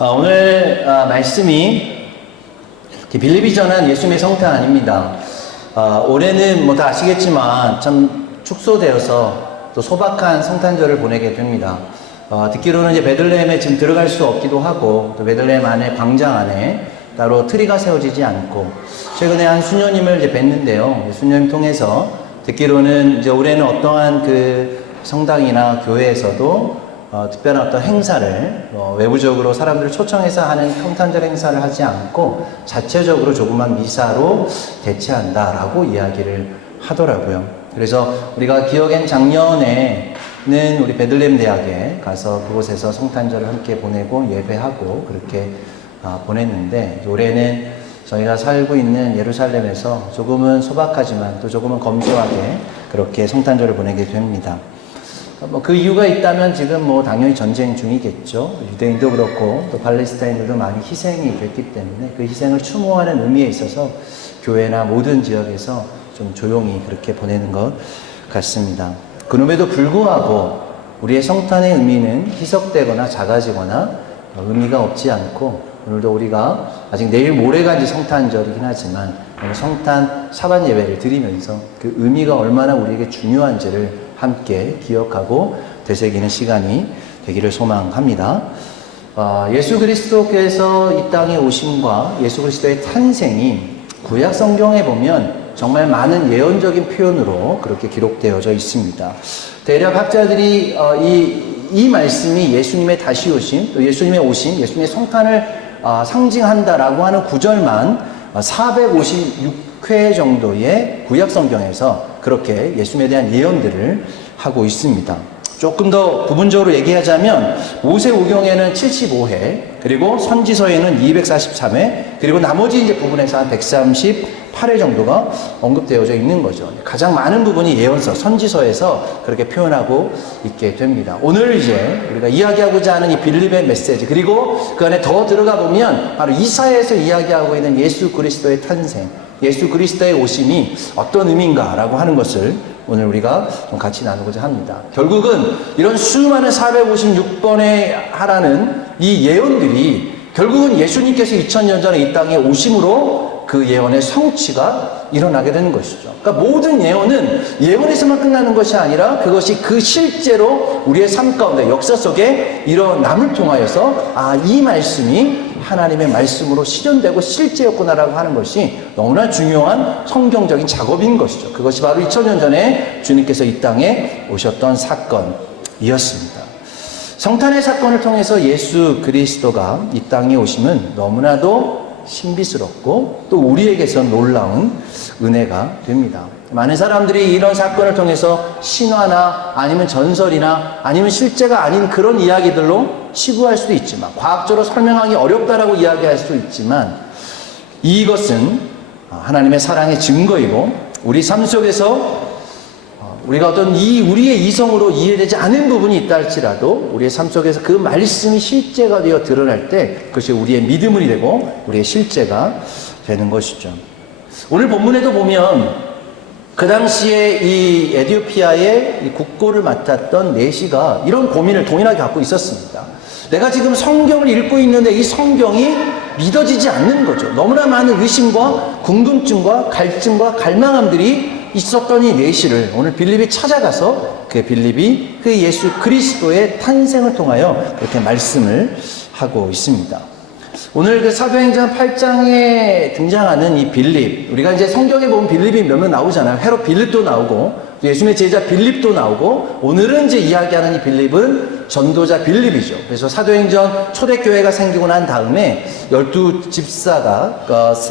오늘 말씀이 빌립이 전한 예수님의 성탄 아닙니다. 올해는 뭐 다 아시겠지만 참 축소되어서 또 소박한 성탄절을 보내게 됩니다. 듣기로는 이제 베들레헴에 지금 들어갈 수 없기도 하고 또 베들레헴 안에 광장 안에 따로 트리가 세워지지 않고 최근에 한 수녀님을 이제 뵀는데요. 수녀님 통해서 듣기로는 이제 올해는 어떠한 그 성당이나 교회에서도 특별한 어떤 행사를 외부적으로 사람들을 초청해서 하는 성탄절 행사를 하지 않고 자체적으로 조그만 미사로 대체한다라고 이야기를 하더라고요. 그래서 우리가 기억엔 작년에는 우리 베들레헴 대학에 가서 그곳에서 성탄절을 함께 보내고 예배하고 그렇게 보냈는데 올해는 저희가 살고 있는 예루살렘에서 조금은 소박하지만 또 조금은 검소하게 그렇게 성탄절을 보내게 됩니다. 그 이유가 있다면 지금 당연히 전쟁 중이겠죠. 유대인도 그렇고 또 팔레스타인들도 많이 희생이 됐기 때문에 그 희생을 추모하는 의미에 있어서 교회나 모든 지역에서 좀 조용히 그렇게 보내는 것 같습니다. 그럼에도 불구하고 우리의 성탄의 의미는 희석되거나 작아지거나 의미가 없지 않고 오늘도 우리가 아직 내일 모레가 이제 성탄절이긴 하지만 오늘 성탄 사반 예배를 드리면서 그 의미가 얼마나 우리에게 중요한지를 함께 기억하고 되새기는 시간이 되기를 소망합니다. 예수 그리스도께서 이 땅에 오심과 예수 그리스도의 탄생이 구약 성경에 보면 정말 많은 예언적인 표현으로 그렇게 기록되어져 있습니다. 대략 학자들이 이 말씀이 예수님의 다시 오심, 또 예수님의 오심, 예수님의 성탄을 상징한다라고 하는 구절만 456회 정도의 구약 성경에서 그렇게 예수님에 대한 예언들을 하고 있습니다. 조금 더 부분적으로 얘기하자면 모세오경에는 75회, 그리고 선지서에는 243회, 그리고 나머지 이제 부분에서 한 138회 정도가 언급되어져 있는 거죠. 가장 많은 부분이 예언서, 선지서에서 그렇게 표현하고 있게 됩니다. 오늘 이제 우리가 이야기하고자 하는 이 빌립의 메시지, 그리고 그 안에 더 들어가 보면 바로 이사야에서 이야기하고 있는 예수 그리스도의 탄생, 예수 그리스도의 오심이 어떤 의미인가라고 하는 것을 오늘 우리가 좀 같이 나누고자 합니다. 결국은 이런 수많은 456번에 하라는 이 예언들이 결국은 예수님께서 2000년 전에 이 땅에 오심으로 그 예언의 성취가 일어나게 되는 것이죠. 그러니까 모든 예언은 예언에서만 끝나는 것이 아니라 그것이 그 실제로 우리의 삶 가운데 역사 속에 일어남을 통하여서 이 말씀이 하나님의 말씀으로 실현되고 실제였구나라고 하는 것이 너무나 중요한 성경적인 작업인 것이죠. 그것이 바로 2000년 전에 주님께서 이 땅에 오셨던 사건이었습니다. 성탄의 사건을 통해서 예수 그리스도가 이 땅에 오심은 너무나도 신비스럽고 또 우리에게서 놀라운 은혜가 됩니다. 많은 사람들이 이런 사건을 통해서 신화나 아니면 전설이나 아니면 실제가 아닌 그런 이야기들로 치부할 수도 있지만, 과학적으로 설명하기 어렵다라고 이야기할 수도 있지만, 이것은 하나님의 사랑의 증거이고 우리 삶 속에서 우리가 어떤 우리의 이성으로 이해되지 않은 부분이 있다 할지라도 우리의 삶 속에서 그 말씀이 실제가 되어 드러날 때 그것이 우리의 믿음이 되고 우리의 실제가 되는 것이죠. 오늘 본문에도 보면 그 당시에 이 에티오피아의 이 국고를 맡았던 내시가 이런 고민을 동일하게 갖고 있었습니다. 내가 지금 성경을 읽고 있는데 이 성경이 믿어지지 않는 거죠. 너무나 많은 의심과 궁금증과 갈증과 갈망함들이 있었던 이 내시를 오늘 빌립이 찾아가서 그 빌립이 그 예수 그리스도의 탄생을 통하여 그렇게 말씀을 하고 있습니다. 오늘 그 사도행전 8장에 등장하는 이 빌립, 우리가 이제 성경에 보면 빌립이 몇 명 나오잖아요. 헤롯 빌립도 나오고 또 예수님의 제자 빌립도 나오고, 오늘은 이제 이야기하는 이 빌립은 전도자 빌립이죠. 그래서 사도행전 초대교회가 생기고 난 다음에 12집사가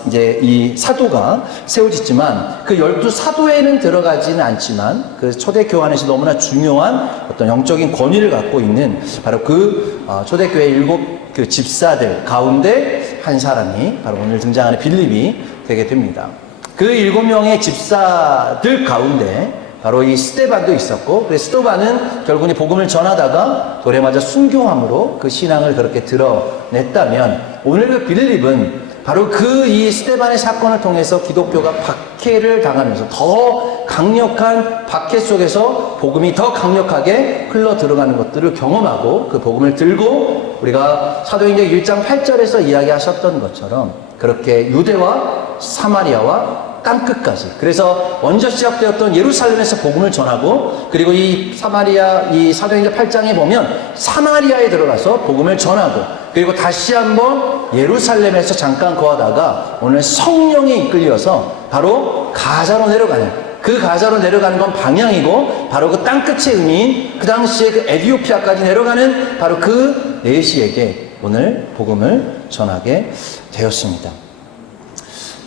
이제 이 사도가 세워지지만 그 12사도에는 들어가지는 않지만 그 초대교회 안에서 너무나 중요한 어떤 영적인 권위를 갖고 있는 바로 그 초대교회 7 그 집사들 가운데 한 사람이 바로 오늘 등장하는 빌립이 되게 됩니다. 그 7명의 집사들 가운데 바로 이 스데반도 있었고, 그 스데반은 결국 이 복음을 전하다가 돌에 맞아 순교함으로 그 신앙을 그렇게 드러냈다면, 오늘 그 빌립은 바로 그 이 스데반의 사건을 통해서 기독교가 박해를 당하면서 더 강력한 박해 속에서 복음이 더 강력하게 흘러 들어가는 것들을 경험하고 그 복음을 들고 우리가 사도행전 1장 8절에서 이야기하셨던 것처럼 그렇게 유대와 사마리아와 땅끝까지, 그래서 먼저 시작되었던 예루살렘에서 복음을 전하고, 그리고 이 사도행전 8장에 보면 사마리아에 들어가서 복음을 전하고, 그리고 다시 한번 예루살렘에서 잠깐 거하다가 오늘 성령에 이끌려서 바로 가자로 내려가는, 그 가자로 내려가는 건 방향이고 바로 그 땅끝의 의미인 그 당시에 그 에디오피아까지 내려가는 바로 그 내시에게 오늘 복음을 전하게 되었습니다.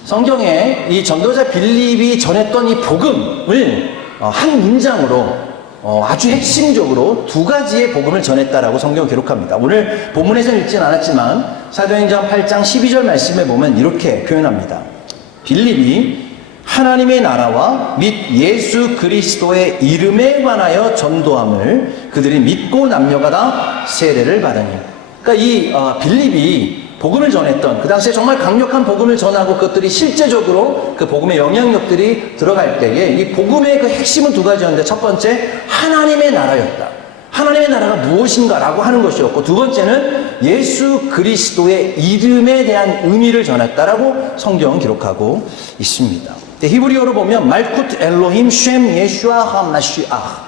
성경에 이 전도자 빌립이 전했던 이 복음을 한 문장으로 아주 핵심적으로 두 가지의 복음을 전했다라고 성경을 기록합니다. 오늘 본문에서는 읽진 않았지만 사도행전 8장 12절 말씀에 보면 이렇게 표현합니다. 빌립이 하나님의 나라와 및 예수 그리스도의 이름에 관하여 전도함을 그들이 믿고 남녀가 다 세례를 받으니. 그러니까 이 빌립이 복음을 전했던, 그 당시에 정말 강력한 복음을 전하고 그것들이 실제적으로 그 복음의 영향력들이 들어갈 때에 이 복음의 그 핵심은 두 가지였는데, 첫 번째 하나님의 나라였다. 하나님의 나라가 무엇인가라고 하는 것이었고, 두 번째는 예수 그리스도의 이름에 대한 의미를 전했다라고 성경은 기록하고 있습니다. 히브리어로 보면 말쿠트 엘로힘 쉔 예슈아 하마시아.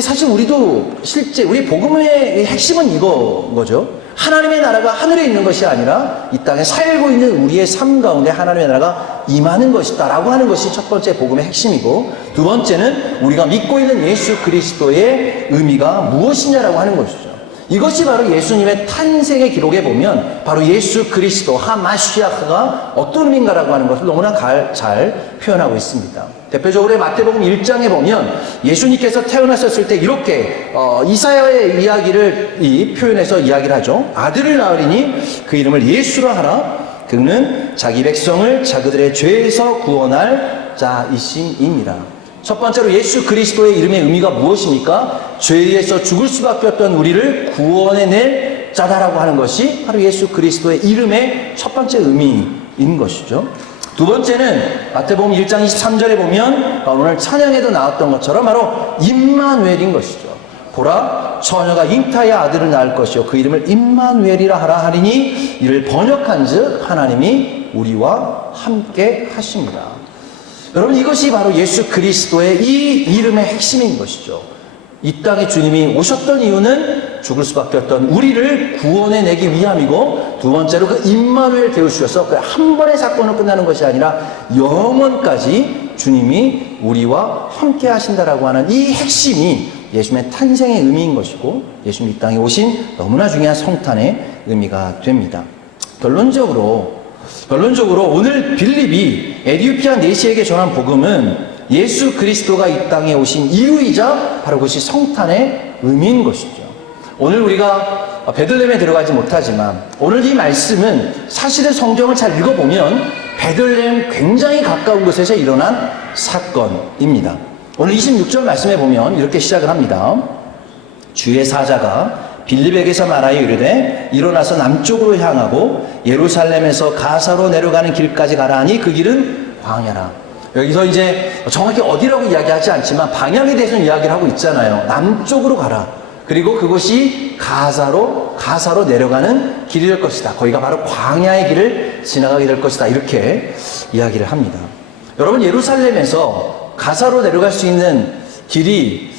사실 우리도 실제 우리 복음의 핵심은 이거죠. 하나님의 나라가 하늘에 있는 것이 아니라 이 땅에 살고 있는 우리의 삶 가운데 하나님의 나라가 임하는 것이다 라고 하는 것이 첫 번째 복음의 핵심이고, 두 번째는 우리가 믿고 있는 예수 그리스도의 의미가 무엇이냐라고 하는 것이죠. 이것이 바로 예수님의 탄생의 기록에 보면 바로 예수 그리스도 하마시아가 어떤 의미인가라고 하는 것을 너무나 잘 표현하고 있습니다. 대표적으로 마태복음 1장에 보면 예수님께서 태어나셨을 때 이렇게 이사야의 이야기를 표현해서 이야기를 하죠. 아들을 낳으리니 그 이름을 예수라 하라. 그는 자기 백성을 자그들의 죄에서 구원할 자이심이니라. 첫 번째로 예수 그리스도의 이름의 의미가 무엇입니까? 죄에서 죽을 수밖에 없던 우리를 구원해낼 자다라고 하는 것이 바로 예수 그리스도의 이름의 첫 번째 의미인 것이죠. 두 번째는 마태복음 1장 23절에 보면 오늘 찬양에도 나왔던 것처럼 바로 임마누엘인 것이죠. 보라, 처녀가 잉타의 아들을 낳을 것이요 그 이름을 임마누엘이라 하라 하리니 이를 번역한즉 하나님이 우리와 함께 하십니다. 여러분, 이것이 바로 예수 그리스도의 이 이름의 핵심인 것이죠. 이 땅에 주님이 오셨던 이유는 죽을 수밖에 없던 우리를 구원해내기 위함이고, 두 번째로 그 임마누엘 되어주셔서 그 한 번의 사건으로 끝나는 것이 아니라 영원까지 주님이 우리와 함께 하신다라고 하는 이 핵심이 예수님의 탄생의 의미인 것이고, 예수님 이 땅에 오신 너무나 중요한 성탄의 의미가 됩니다. 결론적으로 오늘 빌립이 에디오피아 내시에게 전한 복음은 예수 그리스도가 이 땅에 오신 이유이자 바로 그것이 성탄의 의미인 것이죠. 오늘 우리가 베들레헴에 들어가지 못하지만 오늘 이 말씀은 사실은 성경을 잘 읽어보면 베들레헴 굉장히 가까운 곳에서 일어난 사건입니다. 오늘 26절 말씀에 보면 이렇게 시작을 합니다. 주의 사자가 빌립에게서 말하여 이르되 일어나서 남쪽으로 향하고 예루살렘에서 가사로 내려가는 길까지 가라 하니 그 길은 광야라. 여기서 이제 정확히 어디라고 이야기하지 않지만 방향에 대해서는 이야기를 하고 있잖아요. 남쪽으로 가라. 그리고 그것이 가사로 내려가는 길이 될 것이다. 거기가 바로 광야의 길을 지나가게 될 것이다. 이렇게 이야기를 합니다. 여러분, 예루살렘에서 가사로 내려갈 수 있는 길이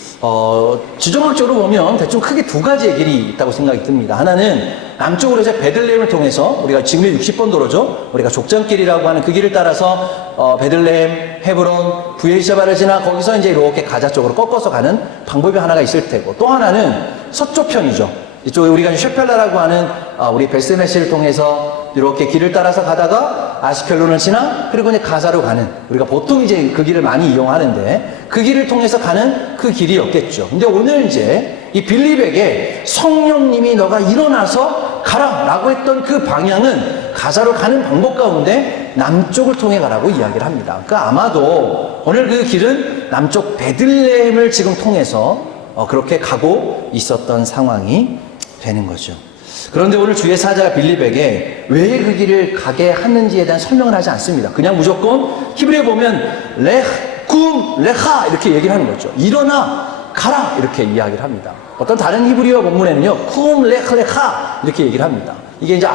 지정학적으로 보면 대충 크게 두 가지의 길이 있다고 생각이 듭니다. 하나는 남쪽으로 이제 베들레헴을 통해서, 우리가 지금 60번 도로죠. 우리가 족장길이라고 하는 그 길을 따라서 베들레헴, 헤브론, 부엘셰바를 지나 거기서 이제 이렇게 가자 쪽으로 꺾어서 가는 방법이 하나가 있을 테고, 또 하나는 서쪽 편이죠. 이쪽에 우리가 셰펠라라고 하는 우리 베스메시를 통해서 이렇게 길을 따라서 가다가 아시켈론을 지나 그리고 이제 가사로 가는, 우리가 보통 이제 그 길을 많이 이용하는데 그 길을 통해서 가는 그 길이었겠죠. 근데 오늘 이제 이 빌립에게 성령님이 너가 일어나서 가라 라고 했던 그 방향은 가사로 가는 방법 가운데 남쪽을 통해 가라고 이야기를 합니다. 그러니까 아마도 오늘 그 길은 남쪽 베들레헴을 지금 통해서 그렇게 가고 있었던 상황이 되는 거죠. 그런데 오늘 주의 사자가 빌립에게 왜 그 길을 가게 하는지에 대한 설명을 하지 않습니다. 그냥 무조건 히브리어 보면 레하 이렇게 얘기를 하는 거죠. 일어나 가라 이렇게 이야기를 합니다. 어떤 다른 히브리어 본문에는요 쿰 레클레카 이렇게 얘기를 합니다. 이게 이제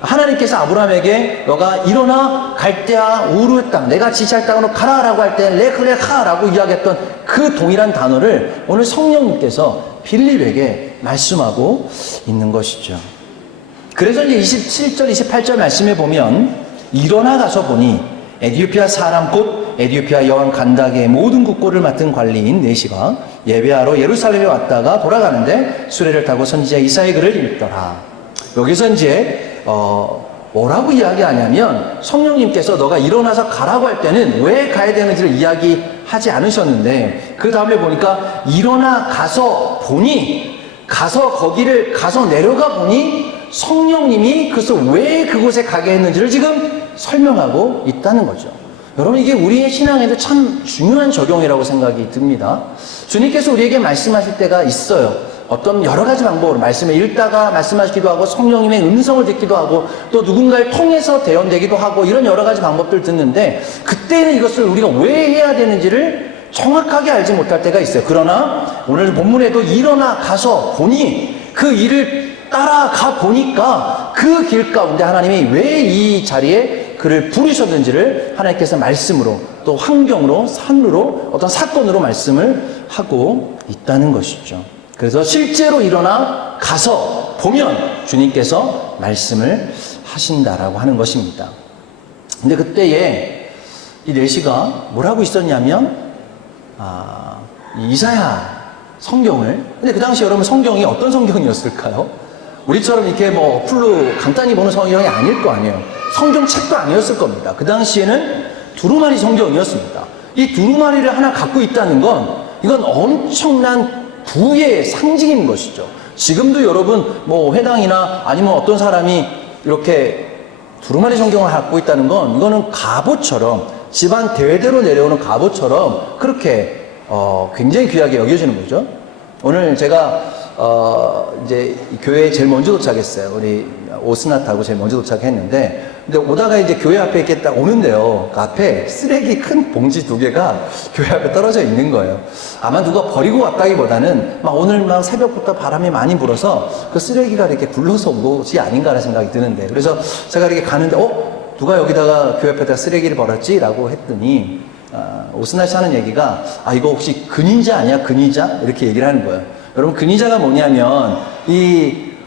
하나님께서 아브라함에게 너가 일어나 갈대아 우르의 땅 내가 지시할 땅으로 가라라고 할 때 레클레카라고 이야기했던 그 동일한 단어를 오늘 성령님께서 빌립에게 말씀하고 있는 것이죠. 그래서 이제 27절 28절 말씀에 보면 일어나 가서 보니 에디오피아 사람 곧 에디오피아 여왕 간다게의 모든 국고를 맡은 관리인 네시가 예배하러 예루살렘에 왔다가 돌아가는데 수레를 타고 선지자 이사의 글을 읽더라. 여기서 이제 뭐라고 이야기하냐면 성령님께서 너가 일어나서 가라고 할 때는 왜 가야 되는지를 이야기하지 않으셨는데 그 다음에 보니까 일어나 가서 보니 거기를 가서 내려가 보니 성령님이 그래서 왜 그곳에 가게 했는지를 지금 설명하고 있다는 거죠. 여러분 이게 우리의 신앙에도 참 중요한 적용이라고 생각이 듭니다. 주님께서 우리에게 말씀하실 때가 있어요. 어떤 여러 가지 방법으로 말씀을 읽다가 말씀하시기도 하고 성령님의 음성을 듣기도 하고 또 누군가를 통해서 대언되기도 하고 이런 여러 가지 방법들을 듣는데 그때는 이것을 우리가 왜 해야 되는지를 정확하게 알지 못할 때가 있어요. 그러나 오늘 본문에도 일어나 가서 보니 그 일을 따라가 보니까 그 길 가운데 하나님이 왜 이 자리에 그를 부르셨는지를 하나님께서 말씀으로 또 환경으로 산으로 어떤 사건으로 말씀을 하고 있다는 것이죠. 그래서 실제로 일어나 가서 보면 주님께서 말씀을 하신다라고 하는 것입니다. 근데 그때에 이 네시가 뭐라고 있었냐면 이사야 성경을 근데 그 당시 여러분 성경이 어떤 성경이었을까요? 우리처럼 이렇게 뭐 어플로 간단히 보는 성경이 아닐 거 아니에요. 성경책도 아니었을 겁니다. 그 당시에는 두루마리 성경이었습니다. 이 두루마리를 하나 갖고 있다는 건 이건 엄청난 부의 상징인 것이죠. 지금도 여러분 뭐 회당이나 아니면 어떤 사람이 이렇게 두루마리 성경을 갖고 있다는 건 이거는 갑옷처럼 집안 대대로 내려오는 갑옷처럼 그렇게 굉장히 귀하게 여겨지는 거죠. 오늘 제가 이제 교회에 제일 먼저 도착했어요. 우리 오스나타고 제일 먼저 도착했는데, 근데 오다가 이제 교회 앞에 이렇게 딱 오는데요. 그 앞에 쓰레기 큰 봉지 2개가 교회 앞에 떨어져 있는 거예요. 아마 누가 버리고 왔다기보다는 막 오늘 막 새벽부터 바람이 많이 불어서 그 쓰레기가 이렇게 굴러서 온 것이 아닌가라는 생각이 드는데, 그래서 제가 이렇게 가는데, 누가 여기다가 교회 앞에다 쓰레기를 버렸지? 라고 했더니, 오스나 씨 하는 얘기가, 이거 혹시 근위자 아니야? 근위자? 이렇게 얘기를 하는 거예요. 여러분, 근위자가 뭐냐면,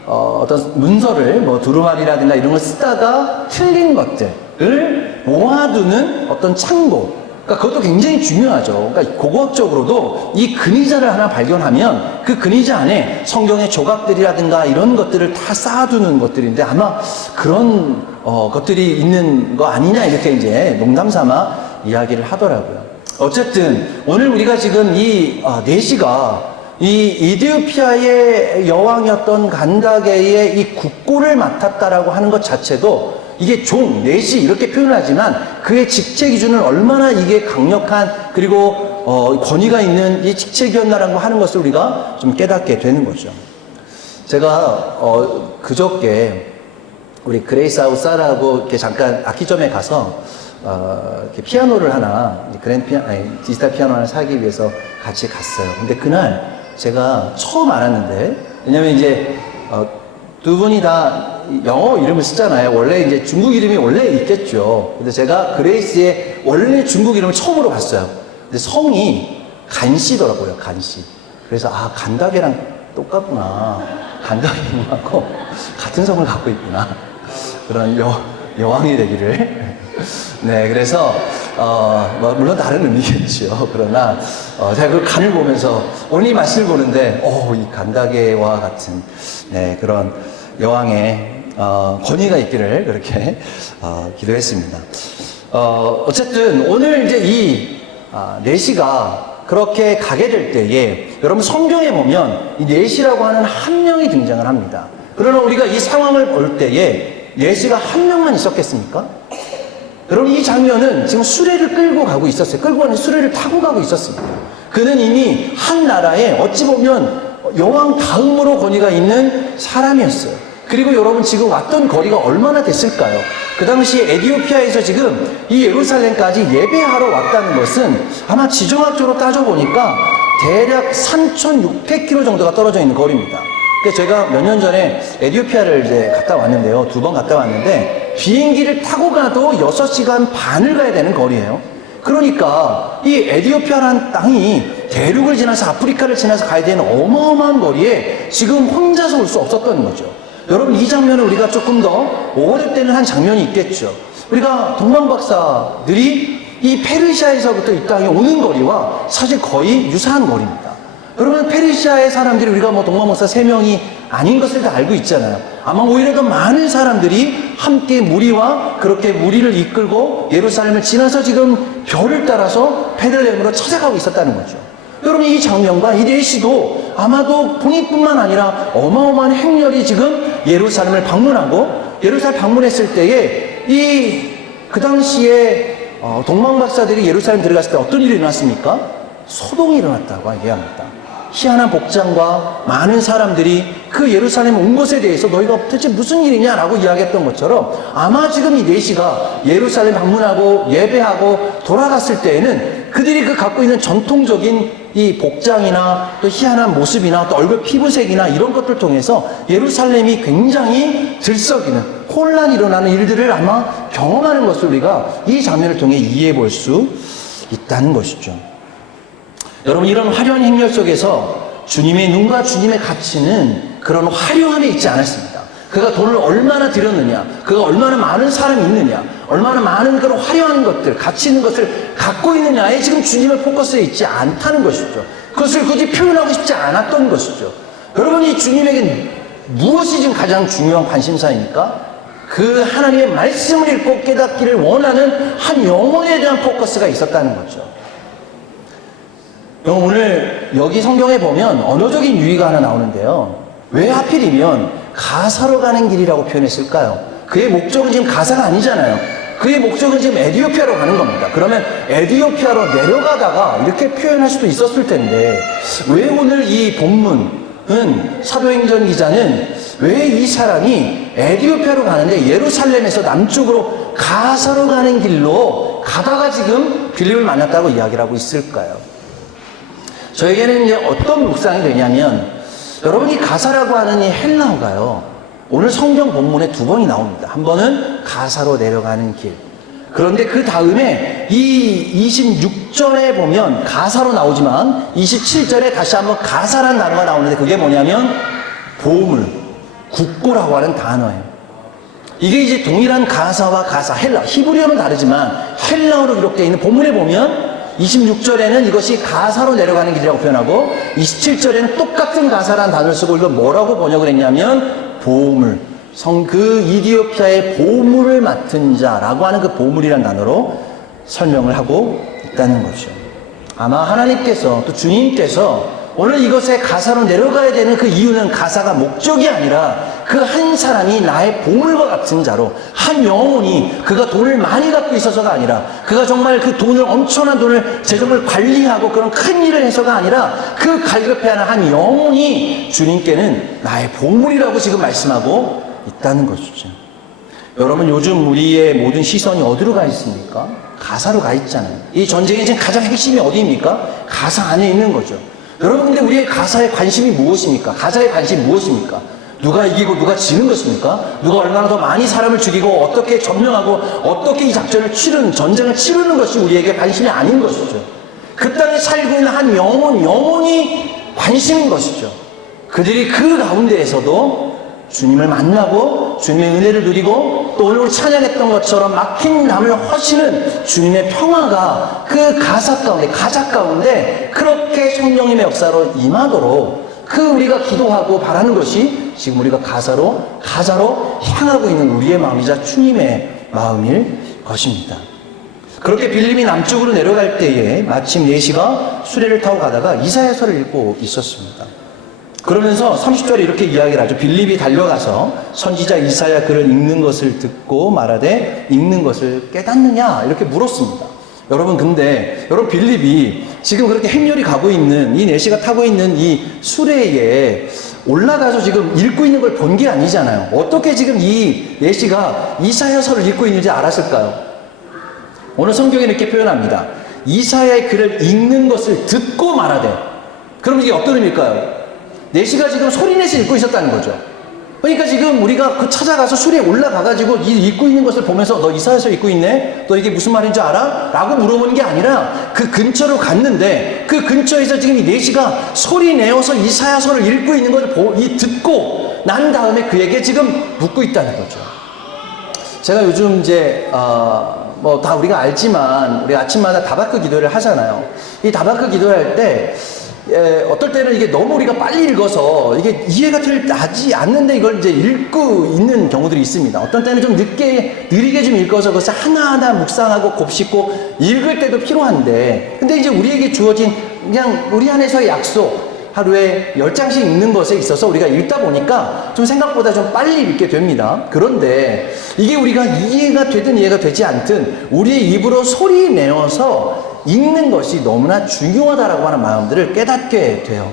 어떤 문서를, 뭐, 두루마리라든가 이런 걸 쓰다가 틀린 것들을 모아두는 어떤 창고. 그러니까 그것도 굉장히 중요하죠. 그러니까 고고학적으로도 이 근위자를 하나 발견하면 그 근위자 안에 성경의 조각들이라든가 이런 것들을 다 쌓아두는 것들인데 아마 그런, 것들이 있는 거 아니냐 이렇게 이제 농담 삼아 이야기를 하더라고요. 어쨌든 오늘 우리가 지금 이 네시가 이 이디오피아의 여왕이었던 간다게의 이 국고를 맡았다라고 하는 것 자체도 이게 네시 이렇게 표현하지만 그의 직책 기준은 얼마나 이게 강력한 그리고 권위가 있는 이 직책이었나라고 하는 것을 우리가 좀 깨닫게 되는 거죠. 제가 그저께 우리 그레이스 하우스 사라하고 이렇게 잠깐 악기점에 가서 이렇게 피아노를 하나 디지털 피아노 하나 사기 위해서 같이 갔어요. 근데 그날 제가 처음 알았는데, 왜냐면 이제, 두 분이 다 영어 이름을 쓰잖아요. 원래 이제 중국 이름이 원래 있겠죠. 근데 제가 그레이스의 원래 중국 이름을 처음으로 봤어요. 근데 성이 간씨더라고요, 간씨. 그래서, 간다게랑 똑같구나. 간다게님하고 같은 성을 갖고 있구나. 그런 여왕이 되기를. 네, 그래서, 물론 다른 의미겠죠. 그러나, 제가 그 간을 보면서, 오늘 이 말씀을 보는데, 이 간다게와 같은, 네, 그런 여왕의, 권위가 있기를 그렇게, 기도했습니다. 어쨌든, 오늘 이제 이, 네시가 그렇게 가게 될 때에, 여러분 성경에 보면, 이 네시라고 하는 한 명이 등장을 합니다. 그러나 우리가 이 상황을 볼 때에, 네시가 한 명만 있었겠습니까? 여러분 이 장면은 지금 수레를 끌고 가고 있었어요. 끌고 가는 수레를 타고 가고 있었습니다. 그는 이미 한 나라에 어찌 보면 여왕 다음으로 권위가 있는 사람이었어요. 그리고 여러분 지금 왔던 거리가 얼마나 됐을까요? 그 당시 에디오피아에서 지금 이 예루살렘까지 예배하러 왔다는 것은 아마 지정학적으로 따져보니까 대략 3,600km 정도가 떨어져 있는 거리입니다. 그래서 제가 몇 년 전에 에티오피아를 이제 갔다 왔는데요. 2번 갔다 왔는데 비행기를 타고 가도 6시간 반을 가야 되는 거리예요. 그러니까 이 에티오피아라는 땅이 대륙을 지나서 아프리카를 지나서 가야 되는 어마어마한 거리에 지금 혼자서 올 수 없었던 거죠. 여러분, 이 장면을 우리가 조금 더 오래되는 한 장면이 있겠죠. 우리가 동방박사들이 이 페르시아에서부터 이 땅에 오는 거리와 사실 거의 유사한 거리입니다. 여러분, 페르시아의 사람들이 우리가 뭐 동방박사 3명이 아닌 것을 다 알고 있잖아요. 아마 오히려 더 많은 사람들이 함께 무리와 그렇게 무리를 이끌고 예루살렘을 지나서 지금 별을 따라서 베들레헴으로 찾아가고 있었다는 거죠. 여러분, 이 장면과 이 내시도 아마도 본인뿐만 아니라 어마어마한 행렬이 지금 예루살렘을 방문하고 예루살렘 방문했을 때에 그 당시에 동방박사들이 예루살렘 들어갔을 때 어떤 일이 일어났습니까? 소동이 일어났다고 얘기합니다. 희한한 복장과 많은 사람들이 그 예루살렘 온 것에 대해서 너희가 도대체 무슨 일이냐라고 이야기했던 것처럼 아마 지금 이 내시가 예루살렘 방문하고 예배하고 돌아갔을 때에는 그들이 그 갖고 있는 전통적인 이 복장이나 또 희한한 모습이나 또 얼굴 피부색이나 이런 것들 통해서 예루살렘이 굉장히 들썩이는 혼란이 일어나는 일들을 아마 경험하는 것을 우리가 이 장면을 통해 이해해 볼 수 있다는 것이죠. 여러분, 이런 화려한 행렬 속에서 주님의 눈과 주님의 가치는 그런 화려함에 있지 않았습니다. 그가 돈을 얼마나 들였느냐, 그가 얼마나 많은 사람이 있느냐, 얼마나 많은 그런 화려한 것들, 가치 있는 것을 갖고 있느냐에 지금 주님의 포커스에 있지 않다는 것이죠. 그것을 굳이 표현하고 싶지 않았던 것이죠. 여러분, 이 주님에게 무엇이 지금 가장 중요한 관심사입니까? 그 하나님의 말씀을 읽고 깨닫기를 원하는 한 영혼에 대한 포커스가 있었다는 거죠. 오늘 여기 성경에 보면 언어적인 유의가 하나 나오는데요. 왜 하필이면 가사로 가는 길이라고 표현했을까요? 그의 목적은 지금 가사가 아니잖아요. 그의 목적은 지금 에티오피아로 가는 겁니다. 그러면 에티오피아로 내려가다가 이렇게 표현할 수도 있었을 텐데 왜 오늘 이 본문은 사도행전 기자는 왜 이 사람이 에티오피아로 가는데 예루살렘에서 남쪽으로 가사로 가는 길로 가다가 지금 빌립을 만났다고 이야기를 하고 있을까요? 저에게는 이제 어떤 묵상이 되냐면, 여러분, 이 가사라고 하는 이 헬라어가요, 오늘 성경 본문에 2번이 나옵니다. 한 번은 가사로 내려가는 길. 그런데 그 다음에 이 26절에 보면 가사로 나오지만 27절에 다시 한번 가사라는 단어가 나오는데 그게 뭐냐면 보물, 국고라고 하는 단어예요. 이게 이제 동일한 가사와 가사, 헬라, 히브리어는 다르지만 헬라어로 기록되어 있는 본문에 보면 26절에는 이것이 가사로 내려가는 길이라고 표현하고 27절에는 똑같은 가사라는 단어를 쓰고 이걸 뭐라고 번역을 했냐면 보물, 그 이디오피아의 보물을 맡은 자라고 하는 그 보물이라는 단어로 설명을 하고 있다는 거죠. 아마 하나님께서 또 주님께서 오늘 이것에 가사로 내려가야 되는 그 이유는 가사가 목적이 아니라 그 한 사람이 나의 보물과 같은 자로, 한 영혼이 그가 돈을 많이 갖고 있어서가 아니라 그가 정말 그 돈을, 엄청난 돈을 재정을 관리하고 그런 큰 일을 해서가 아니라 그 갈급해하는 한 영혼이 주님께는 나의 보물이라고 지금 말씀하고 있다는 것이죠. 여러분, 요즘 우리의 모든 시선이 어디로 가 있습니까? 가사로 가 있잖아요. 이 전쟁의 지금 가장 핵심이 어디입니까? 가사 안에 있는 거죠. 여러분, 근데 우리의 가사의 관심이 무엇입니까? 가사의 관심이 무엇입니까? 누가 이기고 누가 지는 것입니까? 누가 얼마나 더 많이 사람을 죽이고 어떻게 점령하고 어떻게 이 작전을 전쟁을 치르는 것이 우리에게 관심이 아닌 것이죠. 그 땅에 살고 있는 한 영혼이 관심인 것이죠. 그들이 그 가운데에서도 주님을 만나고 주님의 은혜를 누리고 또 오늘 찬양했던 것처럼 막힌 담을 허시는 주님의 평화가 그 가사 가운데, 가작 가운데 그렇게 성령님의 역사로 임하도록 그 우리가 기도하고 바라는 것이 지금 우리가 가사로 향하고 있는 우리의 마음이자 주님의 마음일 것입니다. 그렇게 빌립이 남쪽으로 내려갈 때에 마침 내시가 수레를 타고 가다가 이사야서를 읽고 있었습니다. 그러면서 30절에 이렇게 이야기를 하죠. 빌립이 달려가서 선지자 이사야 글을 읽는 것을 듣고 말하되 읽는 것을 깨닫느냐 이렇게 물었습니다. 여러분, 근데 여러분, 빌립이 지금 그렇게 행렬이 가고 있는 이 내시가 타고 있는 이 수레에 올라가서 지금 읽고 있는 걸 본 게 아니잖아요. 어떻게 지금 이 내시가 이사야서를 읽고 있는지 알았을까요? 오늘 성경에 이렇게 표현합니다. 이사야의 글을 읽는 것을 듣고 말하되, 그럼 이게 어떤 의미일까요? 내시가 지금 소리내서 읽고 있었다는 거죠. 그러니까 지금 우리가 그 찾아가서 수리에 올라가가지고 이 읽고 있는 것을 보면서 너 이사야서 읽고 있네? 너 이게 무슨 말인지 알아? 라고 물어보는 게 아니라 그 근처로 갔는데 그 근처에서 지금 이 내시가 소리내어서 이사야서를 읽고 있는 것을 듣고 난 다음에 그에게 지금 묻고 있다는 거죠. 제가 요즘 이제 뭐 다 우리가 알지만 우리 아침마다 다바크 기도를 하잖아요. 이 다바크 기도할 때 어떨 때는 이게 너무 우리가 빨리 읽어서 이게 이해가 나지 않는데 이걸 이제 읽고 있는 경우들이 있습니다. 어떤 때는 좀 느리게 좀 읽어서 그것을 하나하나 묵상하고 곱씹고 읽을 때도 필요한데, 근데 이제 우리에게 주어진 그냥 우리 안에서의 약속, 하루에 10장씩 읽는 것에 있어서 우리가 읽다 보니까 좀 생각보다 좀 빨리 읽게 됩니다. 그런데 이게 우리가 이해가 되든 이해가 되지 않든 우리의 입으로 소리 내어서 읽는 것이 너무나 중요하다라고 하는 마음들을 깨닫게 돼요.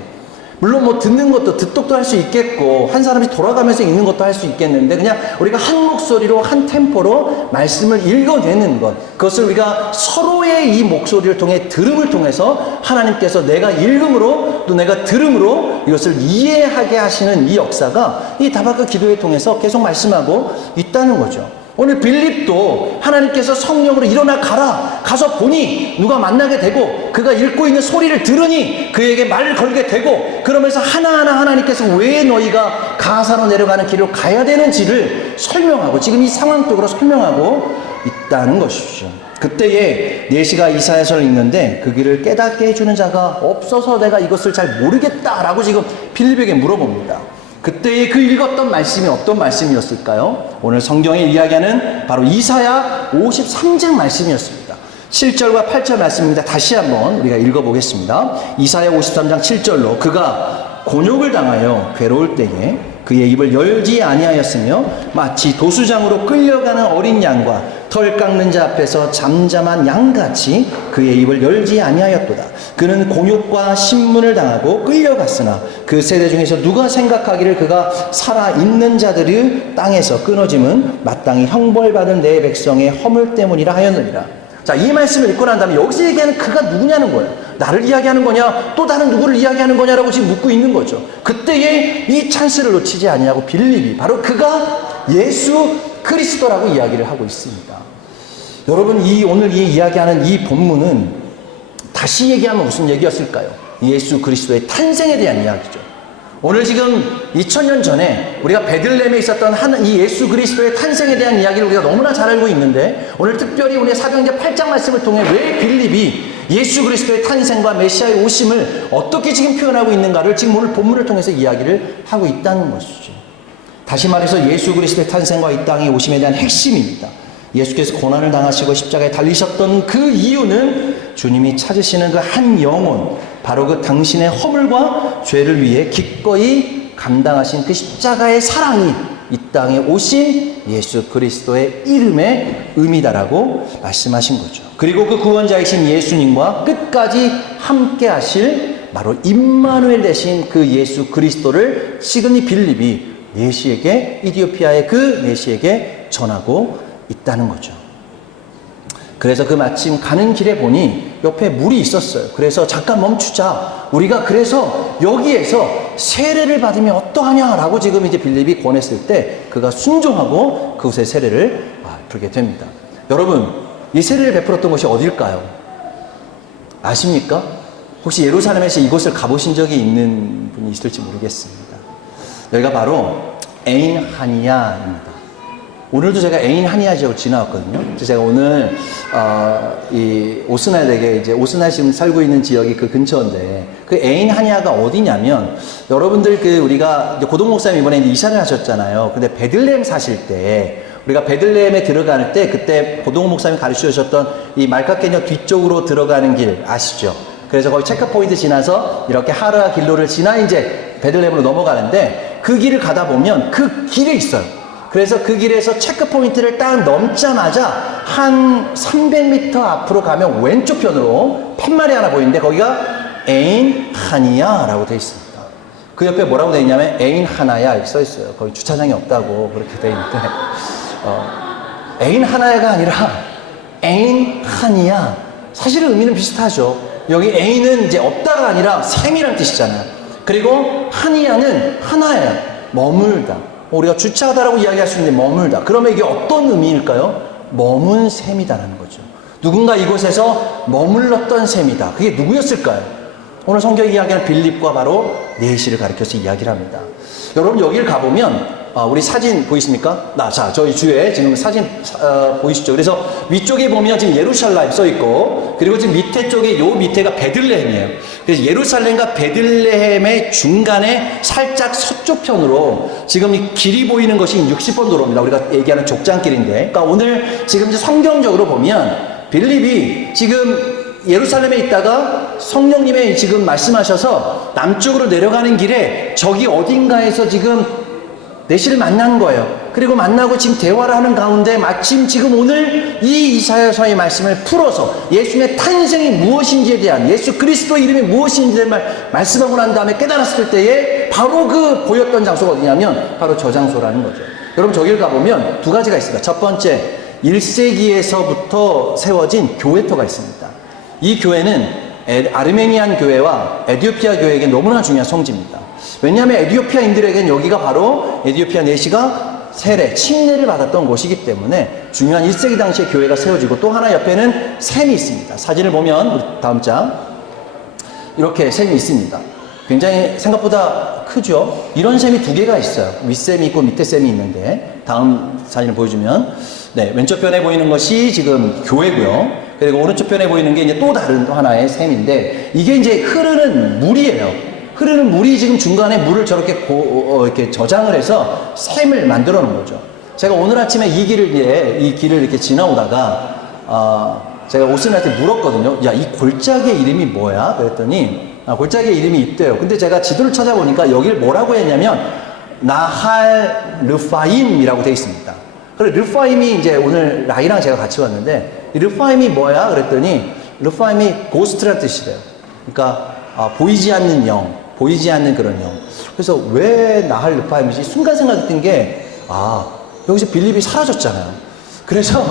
물론 뭐 듣는 것도 듣독도 할 수 있겠고 한 사람이 돌아가면서 읽는 것도 할 수 있겠는데 그냥 우리가 한 목소리로 한 템포로 말씀을 읽어내는 것, 그것을 우리가 서로의 이 목소리를 통해 들음을 통해서 하나님께서 내가 읽음으로 또 내가 들음으로 이것을 이해하게 하시는 이 역사가 이 다바크 기도에 통해서 계속 말씀하고 있다는 거죠. 오늘 빌립도 하나님께서 성령으로 일어나 가서 보니 누가 만나게 되고 그가 읽고 있는 소리를 들으니 그에게 말을 걸게 되고, 그러면서 하나하나 하나님께서 왜 너희가 가사로 내려가는 길로 가야 되는지를 설명하고 지금 이 상황적으로 설명하고 있다는 것이죠. 그때에 내시가 이사야서를 읽는데 그 길을 깨닫게 해주는 자가 없어서 내가 이것을 잘 모르겠다라고 지금 빌립에게 물어봅니다. 그때에 그 읽었던 말씀이 어떤 말씀이었을까요? 오늘 성경에 이야기하는 바로 이사야 53장 말씀이었습니다. 7절과 8절 말씀입니다. 다시 한번 우리가 읽어보겠습니다. 이사야 53장 7절로 그가 곤욕을 당하여 괴로울 때에 그의 입을 열지 아니하였으며 마치 도수장으로 끌려가는 어린 양과 털 깎는 자 앞에서 잠잠한 양같이 그의 입을 열지 아니하였도다. 그는 곤욕과 신문을 당하고 끌려갔으나 그 세대 중에서 누가 생각하기를 그가 살아있는 자들의 땅에서 끊어짐은 마땅히 형벌받은 내 백성의 허물 때문이라 하였느니라. 자, 이 말씀을 읽고 난 다음에 여기서 얘기하는 그가 누구냐는 거예요. 나를 이야기하는 거냐 또 다른 누구를 이야기하는 거냐라고 지금 묻고 있는 거죠. 그때에 이 찬스를 놓치지 아니하고 빌립이 바로 그가 예수 그리스도라고 이야기를 하고 있습니다. 여러분, 오늘 이야기하는 이 본문은 다시 얘기하면 무슨 얘기였을까요? 예수 그리스도의 탄생에 대한 이야기죠. 오늘 지금 2000년 전에 우리가 베들레헴에 있었던 이 예수 그리스도의 탄생에 대한 이야기를 우리가 너무나 잘 알고 있는데, 오늘 특별히 우리의 사도행전 8장 말씀을 통해 왜 빌립이 예수 그리스도의 탄생과 메시아의 오심을 어떻게 지금 표현하고 있는가를 지금 오늘 본문을 통해서 이야기를 하고 있다는 것이죠. 다시 말해서 예수 그리스도의 탄생과 이 땅의 오심에 대한 핵심입니다. 예수께서 고난을 당하시고 십자가에 달리셨던 그 이유는 주님이 찾으시는 그 한 영혼, 바로 그 당신의 허물과 죄를 위해 기꺼이 감당하신 그 십자가의 사랑이 이 땅에 오신 예수 그리스도의 이름의 의미다라고 말씀하신 거죠. 그리고 그 구원자이신 예수님과 끝까지 함께 하실 바로 임마누엘 되신 그 예수 그리스도를 지금 이 빌립이 내시에게, 이디오피아의 그 내시에게 전하고 있다는 거죠. 그래서 그 마침 가는 길에 보니 옆에 물이 있었어요. 그래서 잠깐 멈추자. 우리가 그래서 여기에서 세례를 받으면 어떠하냐라고 지금 이제 빌립이 권했을 때 그가 순종하고 그곳에 세례를 베풀게 됩니다. 여러분, 이 세례를 베풀었던 곳이 어딜까요? 아십니까? 혹시 예루살렘에서 이곳을 가보신 적이 있는 분이 있을지 모르겠습니다. 여기가 바로 에인 하니야입니다. 오늘도 제가 에인 하니야 지역을 지나왔거든요. 그래서 제가 오늘 이 오스날에게 이제 오스날 지금 살고 있는 지역이 그 근처인데, 그 에인 하니야가 어디냐면, 여러분들 그 우리가 이제 고동 목사님 이번에 이제 이사를 하셨잖아요. 근데 베들레헴 사실 때 우리가 베들레헴에 들어갈 때 그때 고동 목사님 가르쳐 주셨던 이 말카케녀 뒤쪽으로 들어가는 길 아시죠? 그래서 거기 체크포인트 지나서 이렇게 하르아 길로를 지나 이제 베들레헴으로 넘어가는데, 그 길을 가다 보면 그 길에 있어요. 그래서 그 길에서 체크포인트를 딱 넘자마자 한 300m 앞으로 가면 왼쪽 편으로 팻말이 하나 보이는데 거기가 에인 하니야라고 되어 있습니다. 그 옆에 뭐라고 되어 있냐면 에인 하나야 이렇게 써 있어요. 거기 주차장이 없다고 그렇게 되어 있는데 에인 하나야가 아니라 에인 하니야. 사실은 의미는 비슷하죠. 여기 A는 이제 없다가 아니라 셈이란 뜻이잖아요. 그리고 한이야는 하나예요. 머물다. 우리가 주차하다라고 이야기할 수 있는데 머물다. 그러면 이게 어떤 의미일까요? 머문 셈이다라는 거죠. 누군가 이곳에서 머물렀던 셈이다. 그게 누구였을까요? 오늘 성경이 이야기하는 빌립과 바로 내시를 가리켜서 이야기를 합니다. 여러분 여기를 가보면 우리 사진 보이십니까? 자, 저희 주에 지금 사진 보이시죠? 그래서 위쪽에 보면 지금 예루살렘 써 있고, 그리고 지금 밑에 쪽에 요 밑에가 베들레헴이에요. 그래서 예루살렘과 베들레헴의 중간에 살짝 서쪽 편으로 지금 이 길이 보이는 것이 60번 도로입니다. 우리가 얘기하는 족장길인데, 그러니까 오늘 지금 이제 성경적으로 보면 빌립이 지금 예루살렘에 있다가 성령님의 지금 말씀하셔서 남쪽으로 내려가는 길에 저기 어딘가에서 지금 내시를 만난 거예요. 그리고 만나고 지금 대화를 하는 가운데 마침 지금 오늘 이 이사야서의 말씀을 풀어서 예수님의 탄생이 무엇인지에 대한, 예수 그리스도의 이름이 무엇인지에 대한 말씀하고 난 다음에 깨달았을 때에 바로 그 보였던 장소가 어디냐면 바로 저 장소라는 거죠. 여러분 저기를 가보면 두 가지가 있습니다. 첫 번째, 1세기에서부터 세워진 교회터가 있습니다. 이 교회는 아르메니안 교회와 에티오피아 교회에게 너무나 중요한 성지입니다. 왜냐하면 에티오피아인들에게는 여기가 바로 에티오피아 내시가 세례, 침례를 받았던 곳이기 때문에 중요한 1세기 당시에 교회가 세워지고, 또 하나 옆에는 샘이 있습니다. 사진을 보면 우리 다음 장 이렇게 샘이 있습니다. 굉장히 생각보다 크죠. 이런 샘이 두 개가 있어요. 윗샘이 있고 밑에 샘이 있는데, 다음 사진을 보여주면 왼쪽 편에 보이는 것이 지금 교회고요. 그리고 오른쪽 편에 보이는 게 이제 또 다른 또 하나의 샘인데, 이게 이제 흐르는 물이에요. 흐르는 물이 지금 중간에 물을 저렇게 이렇게 저장을 해서 샘을 만들어 놓은 거죠. 제가 오늘 아침에 이 길을 이렇게 지나오다가, 제가 오스나한테 물었거든요. 야, 이 골짜기의 이름이 뭐야? 그랬더니, 골짜기의 이름이 있대요. 근데 제가 지도를 찾아보니까 여기를 뭐라고 했냐면, 나할 르파임이라고 되어 있습니다. 그래, 르파임이 이제 오늘 라이랑 제가 같이 왔는데, 이 르파임이 뭐야? 그랬더니, 르파임이 고스트라는 뜻이래요. 그러니까, 보이지 않는 영, 보이지 않는 그런 영. 그래서 왜 나할 르파임이지? 순간 생각했던 게, 여기서 빌립이 사라졌잖아요. 그래서,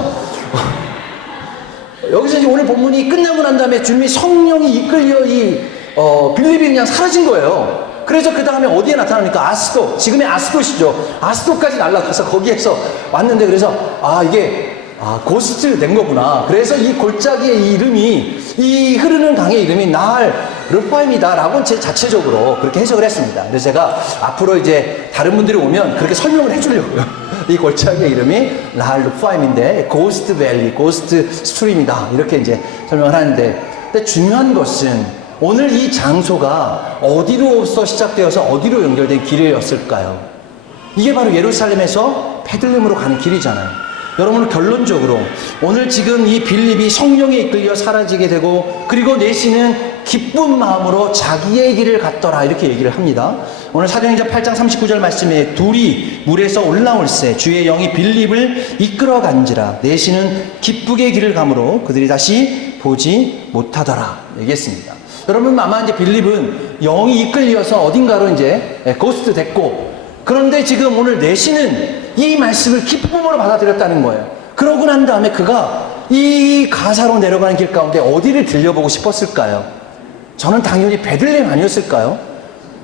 여기서 이제 오늘 본문이 끝나고 난 다음에 주님이 성령이 이끌려 빌립이 그냥 사라진 거예요. 그래서 그 다음에 어디에 나타납니까? 아스도, 지금의 아스도시죠. 아스도까지 날아가서 거기에서 왔는데, 그래서, 이게, 고스트 된 거구나. 그래서 이 골짜기의 이름이, 이 흐르는 강의 이름이 나할 르파임이다라고 제 자체적으로 그렇게 해석을 했습니다. 그래서 제가 앞으로 이제 다른 분들이 오면 그렇게 설명을 해주려고요. 이 골짜기의 이름이 나할 르파임인데, 고스트 밸리, 고스트 스트림이다. 이렇게 이제 설명을 하는데, 근데 중요한 것은 오늘 이 장소가 어디로서 시작되어서 어디로 연결된 길이었을까요? 이게 바로 예루살렘에서 베들레헴으로 가는 길이잖아요. 여러분, 결론적으로 오늘 지금 이 빌립이 성령에 이끌려 사라지게 되고, 그리고 내시는 기쁜 마음으로 자기의 길을 갔더라, 이렇게 얘기를 합니다. 오늘 사도행전 8장 39절 말씀에 둘이 물에서 올라올새 주의 영이 빌립을 이끌어 간지라 내시는 기쁘게 길을 가므로 그들이 다시 보지 못하더라 얘기했습니다. 여러분, 아마 이제 빌립은 영이 이끌려서 어딘가로 이제 고스트 됐고, 그런데 지금 오늘 내시는 이 말씀을 기쁨으로 받아들였다는 거예요. 그러고 난 다음에 그가 이 가사로 내려가는 길 가운데 어디를 들려보고 싶었을까요? 저는 당연히 베들레헴 아니었을까요?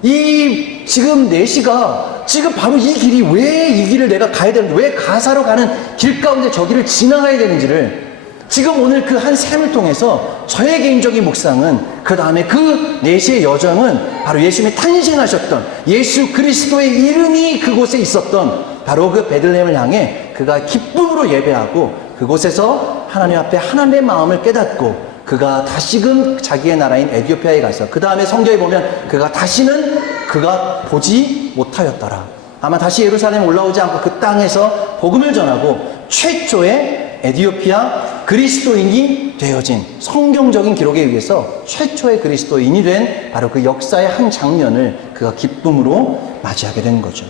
이 지금 내시가 지금 바로 이 길이 왜 이 길을 내가 가야 되는지, 왜 가사로 가는 길 가운데 저기를 지나가야 되는지를 지금 오늘 그 한 샘을 통해서 저의 개인적인 묵상은, 그 다음에 그 내시의 여정은 바로 예수님이 탄생하셨던 예수 그리스도의 이름이 그곳에 있었던 바로 그 베들레헴을 향해 그가 기쁨으로 예배하고, 그곳에서 하나님 앞에 하나님의 마음을 깨닫고, 그가 다시금 자기의 나라인 에티오피아에 가서, 그 다음에 성경에 보면 그가 다시는 그가 보지 못하였더라. 아마 다시 예루살렘에 올라오지 않고 그 땅에서 복음을 전하고 최초의 에티오피아 그리스도인이 되어진, 성경적인 기록에 의해서 최초의 그리스도인이 된 바로 그 역사의 한 장면을 그가 기쁨으로 맞이하게 된 거죠.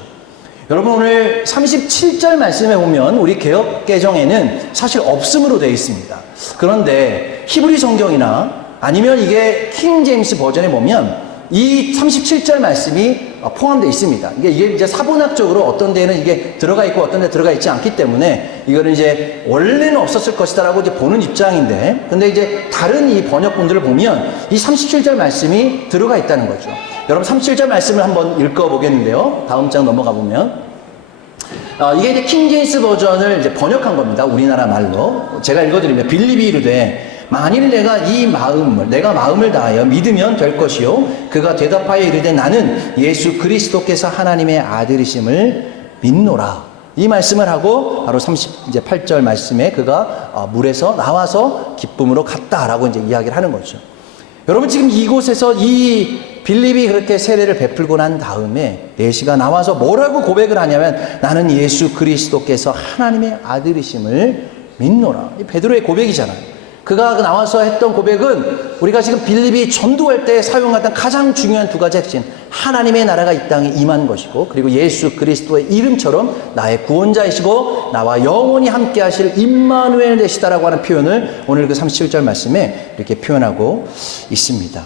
여러분, 오늘 37절 말씀에 보면 우리 개역개정에는 사실 없음으로 되어 있습니다. 그런데 히브리 성경이나 아니면 이게 킹 제임스 버전에 보면 이 37절 말씀이 포함되어 있습니다. 이게 이제 사본학적으로 어떤 데는 이게 들어가 있고 어떤 데 들어가 있지 않기 때문에 이거는 이제 원래는 없었을 것이다라고 이제 보는 입장인데, 근데 이제 다른 이 번역본들을 보면 이 37절 말씀이 들어가 있다는 거죠. 여러분 37절 말씀을 한번 읽어보겠는데요. 다음 장 넘어가 보면. 이게 이제 킹제임스 버전을 이제 번역한 겁니다. 우리나라 말로. 제가 읽어드리면 빌립이 이르되 만일 내가 내가 마음을 다하여 믿으면 될 것이요 그가 대답하여 이르되 나는 예수 그리스도께서 하나님의 아들이심을 믿노라. 이 말씀을 하고 바로 38절 말씀에 그가 물에서 나와서 기쁨으로 갔다라고 이제 이야기를 하는 거죠. 여러분 지금 이곳에서 이 빌립이 그렇게 세례를 베풀고 난 다음에 내시가 나와서 뭐라고 고백을 하냐면 나는 예수 그리스도께서 하나님의 아들이심을 믿노라. 이 베드로의 고백이잖아요. 그가 나와서 했던 고백은 우리가 지금 빌립이 전도할 때 사용하던 가장 중요한 두 가지 핵심, 하나님의 나라가 이 땅에 임한 것이고, 그리고 예수 그리스도의 이름처럼 나의 구원자이시고 나와 영원히 함께 하실 임마누엘 되시다라고 하는 표현을 오늘 그 37절 말씀에 이렇게 표현하고 있습니다.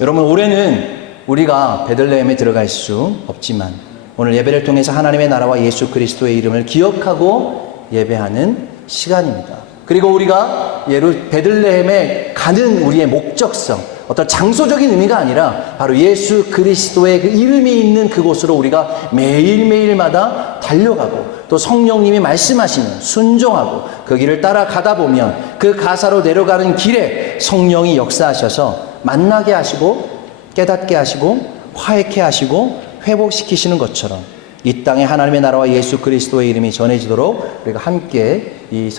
여러분 올해는 우리가 베들레헴에 들어갈 수 없지만 오늘 예배를 통해서 하나님의 나라와 예수 그리스도의 이름을 기억하고 예배하는 시간입니다. 그리고 우리가 베들레헴에 가는 우리의 목적성, 어떤 장소적인 의미가 아니라 바로 예수 그리스도의 그 이름이 있는 그곳으로 우리가 매일매일마다 달려가고 또 성령님이 말씀하시는 순종하고 그 길을 따라가다 보면 그 가사로 내려가는 길에 성령이 역사하셔서 만나게 하시고 깨닫게 하시고 화해케 하시고 회복시키시는 것처럼 이 땅에 하나님의 나라와 예수 그리스도의 이름이 전해지도록 우리가 함께 이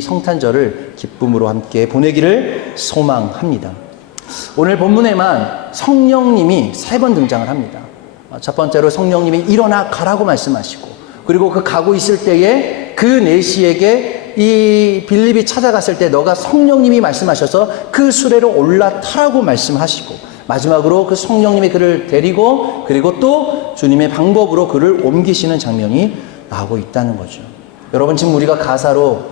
성탄절을 기쁨으로 함께 보내기를 소망합니다. 오늘 본문에만 성령님이 3번 등장을 합니다. 첫 번째로 성령님이 일어나 가라고 말씀하시고, 그리고 그 가고 있을 때에 그 내시에게 이 빌립이 찾아갔을 때 너가 성령님이 말씀하셔서 그 수레로 올라타라고 말씀하시고, 마지막으로 그 성령님이 그를 데리고 그리고 또 주님의 방법으로 그를 옮기시는 장면이 나오고 있다는 거죠. 여러분 지금 우리가 가사로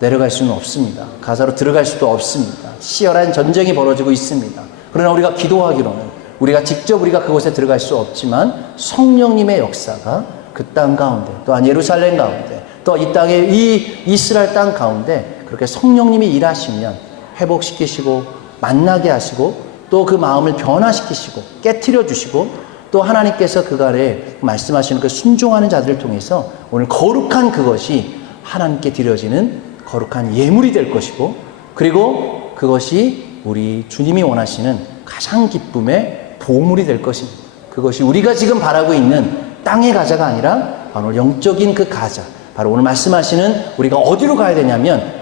내려갈 수는 없습니다. 가사로 들어갈 수도 없습니다. 치열한 전쟁이 벌어지고 있습니다. 그러나 우리가 기도하기로는 우리가 직접 그곳에 들어갈 수 없지만 성령님의 역사가 그 땅 가운데, 또한 예루살렘 가운데, 또 이 땅의 이 이스라엘 땅 가운데 그렇게 성령님이 일하시면 회복시키시고 만나게 하시고 또 그 마음을 변화시키시고 깨트려 주시고 또 하나님께서 그간에 말씀하시는 그 순종하는 자들을 통해서 오늘 거룩한 그것이 하나님께 드려지는 거룩한 예물이 될 것이고, 그리고 그것이 우리 주님이 원하시는 가장 기쁨의 보물이 될 것입니다. 그것이 우리가 지금 바라고 있는 땅의 가자가 아니라 바로 영적인 그 가자, 바로 오늘 말씀하시는 우리가 어디로 가야 되냐면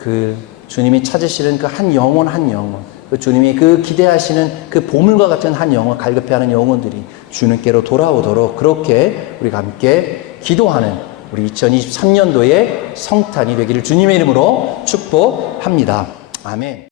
그 주님이 찾으시는 그 한 영혼 한 영혼, 그 주님이 그 기대하시는 그 보물과 같은 한 영혼, 갈급해하는 영혼들이 주님께로 돌아오도록 그렇게 우리가 함께 기도하는 우리 2023년도의 성탄이 되기를 주님의 이름으로 축복합니다. 아멘.